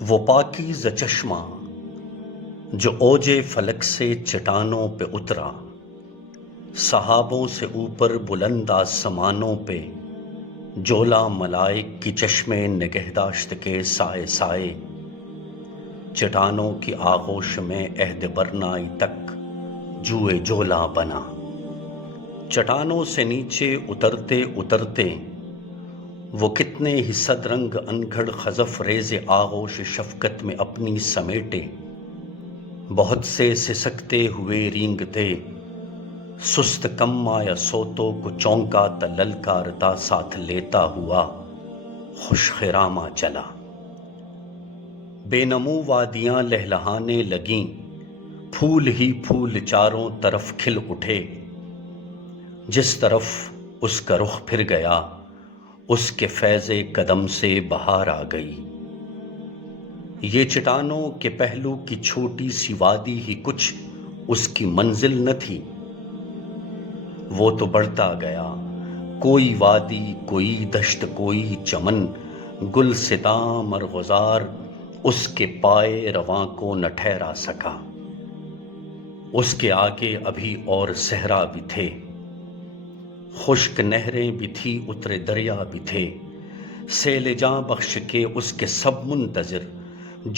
وہ پاکیزہ چشمہ جو اوج فلک سے چٹانوں پہ اترا، صحابوں سے اوپر بلند آسمانوں پہ جولا ملائک کی چشمے نگہداشت کے سائے سائے، چٹانوں کی آغوش میں عہد برنائی تک جوئے جولا بنا۔ چٹانوں سے نیچے اترتے اترتے وہ کتنے ہی صد رنگ انگھڑ خزف ریز آغوش شفقت میں اپنی سمیٹے، بہت سے سسکتے ہوئے رینگتے، سست کما یا سوتوں کو چونکاتا للکارتا ساتھ لیتا ہوا خوش خراماں چلا۔ بے نمو وادیاں لہلہانے لگیں، پھول ہی پھول چاروں طرف کھل اٹھے، جس طرف اس کا رخ پھر گیا اس کے فیض قدم سے بہار آ گئی۔ یہ چٹانوں کے پہلو کی چھوٹی سی وادی ہی کچھ اس کی منزل نہ تھی، وہ تو بڑھتا گیا، کوئی وادی، کوئی دشت، کوئی چمن، گل ستاں مرغزار اس کے پائے رواں کو نہ ٹھہرا سکا۔ اس کے آگے ابھی اور صحرا بھی تھے، خشک نہریں بھی تھی، اترے دریا بھی تھے، سیل جاں بخش کے اس کے سب منتظر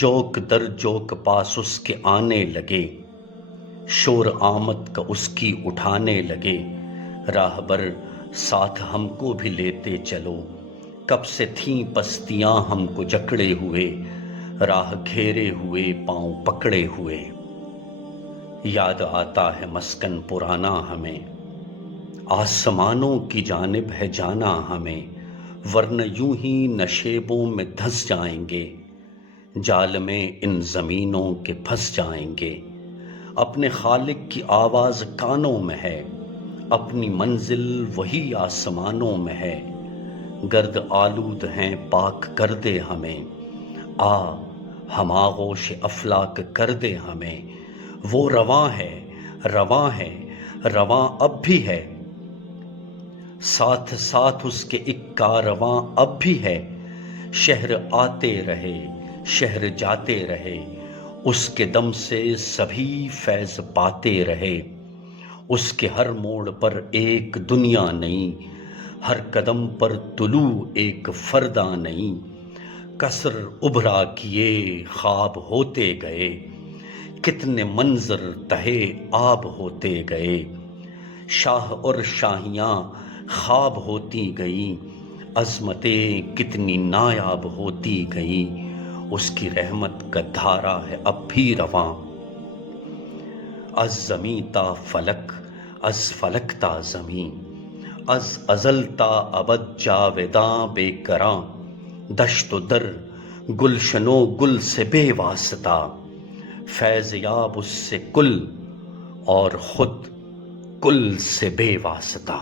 جوک در جوک پاس اس کے آنے لگے، شور آمد کا اس کی اٹھانے لگے۔ راہبر ساتھ ہم کو بھی لیتے چلو، کب سے تھیں پستیاں ہم کو جکڑے ہوئے، راہ گھیرے ہوئے پاؤں پکڑے ہوئے۔ یاد آتا ہے مسکن پرانا ہمیں، آسمانوں کی جانب ہے جانا ہمیں، ورنہ یوں ہی نشیبوں میں دھس جائیں گے، جال میں ان زمینوں کے پھنس جائیں گے۔ اپنے خالق کی آواز کانوں میں ہے، اپنی منزل وہی آسمانوں میں ہے، گرد آلود ہیں پاک کر دے ہمیں، آ ہم آغوش افلاک کر دے ہمیں۔ وہ رواں ہے، رواں ہے، رواں اب بھی ہے، ساتھ ساتھ اس کے ایک کارواں اب بھی ہے، شہر آتے رہے، شہر جاتے رہے، اس کے دم سے سبھی فیض پاتے رہے۔ اس کے ہر موڑ پر ایک دنیا نئی، ہر قدم پر طلوع ایک فرداں نئی، کثر ابھرا کیے خواب ہوتے گئے، کتنے منظر تہے آب ہوتے گئے، شاہ اور شاہیاں خواب ہوتی گئیں، عظمتیں کتنی نایاب ہوتی گئیں، اس کی رحمت کا دھارا ہے اب بھی رواں۔ از زمیں تا فلک، از فلک تا زمیں، از ازل تا ابد جاوداں بے کراں، دشت و در گلشن و گل سے بے واسطہ، فیض یاب اس سے کل اور خود کل سے بے واسطہ۔